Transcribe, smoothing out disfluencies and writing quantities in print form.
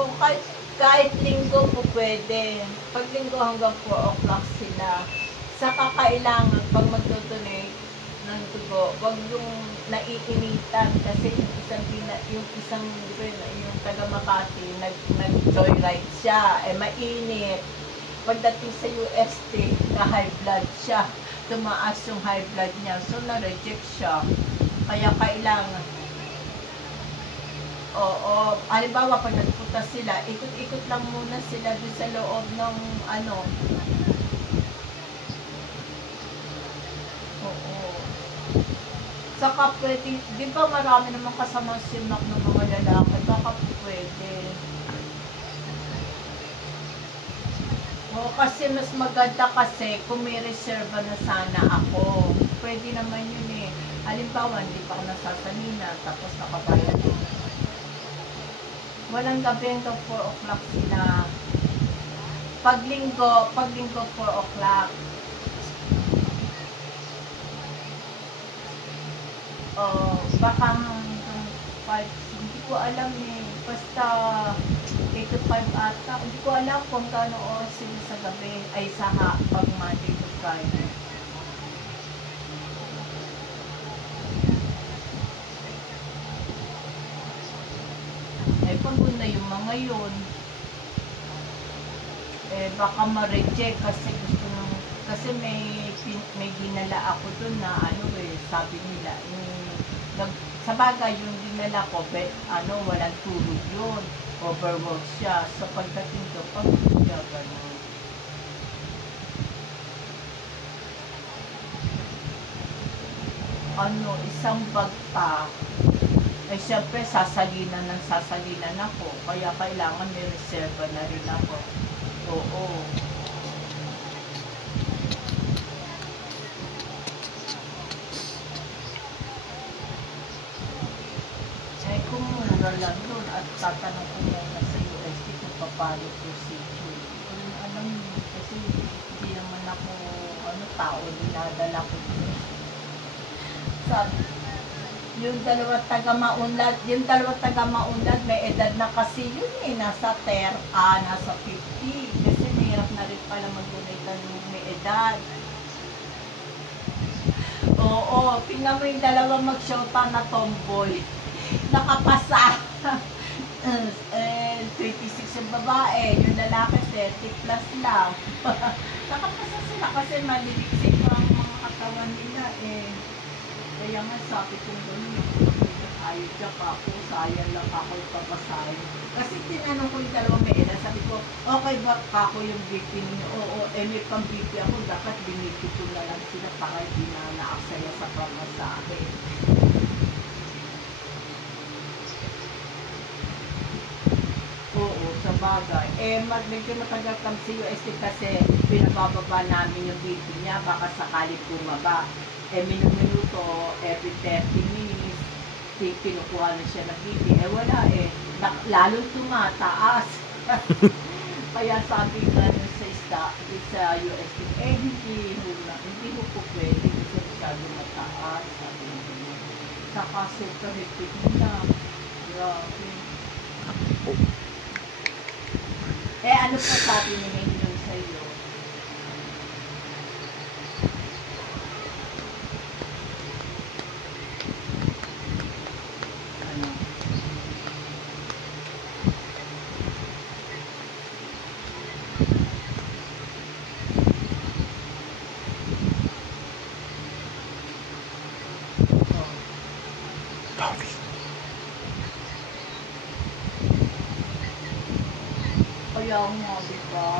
Kung kahit linggo po pwede. Pag linggo hanggang 4 o'clock sila. Saka kailangan pag magdodonate ng dugo, wag yung naiinitan kasi yung isang yung taga Makati nag-joyride siya, mainit. Pagdating sa UST, na high blood siya. Tumaas yung high blood niya. So, na-reject siya. Kaya kailangan. Oo. Halimbawa, pag nagpunta sila, ikot-ikot lang muna sila doon sa loob ng Oo. Saka pwede, di ba marami naman kasama simak ng mga lalaki, baka pwede. O, kasi mas maganda kasi kung may reserva na sana ako. Pwede naman yun eh. Halimbawa, hindi pa ako nasasanina, tapos nakabayad din. Walang gabi hanggang 4 o'clock sila. Pag linggo 4 o'clock. Baka hanggang 5, hindi ko alam eh. Basta 8 to 5 ata. Hindi ko alam kung gaano oras sila sa gabi. Ay, pag Monday to Friday. Eh, pagod na yung mga yun. Eh, baka ma-reject kasi gusto nung, kasi may dinala ako dun na sabi nila, sa bagay yung dinala ko, walang tulog yun, overwork siya. So pagdating ko, pagod siya, gano'n. Isang bag pa. Eh, syempre, sasalinan ako. Kaya kailangan may reserva na rin ako. Oo. Eh, kung mura lang doon at tatanong ko muna sa UST kung paano procedure. Kung alam mo, kasi hindi naman ako, tao, dinadala ko doon. Sabi, yung dalawang taga Maunlad, may edad na kasi yun eh, nasa 50. Kasi mahirap na rin pala mag-donate ng may edad. Oo, tingnan mo yung dalawang mag-shota na tomboy. Nakapasa. 36 yung babae, yung lalaki 30 plus lang. Nakapasa sila kasi maliliksik ang mga katawan nila eh. Kaya nga sabi ko gano'n, ayaw siya pa ako, sayang lang ako ipapasahin. Kasi tinanong ko yung dalawang may edad, sabi ko, okay ba ako yung BP niyo? Oo, may pang BP ako, dapat biniti ko na lang sila para hindi na naaksaya sa pamasahe. Oo, sa bagay. Medyo matagal kami sa UST kasi pinabababa namin yung BP niya, baka sakali bumaba. Minuto, every 30 minutes, pinukuha na siya ng BP. Wala eh. Lalong tumataas. Kaya sabi nga sa UST, hindi mo po pwede kasi masyado mataas. Sabi nga. Saka super hectic nila. Grabe. Ano po sabi ni Henry sa iyo? Kaya nga, diba?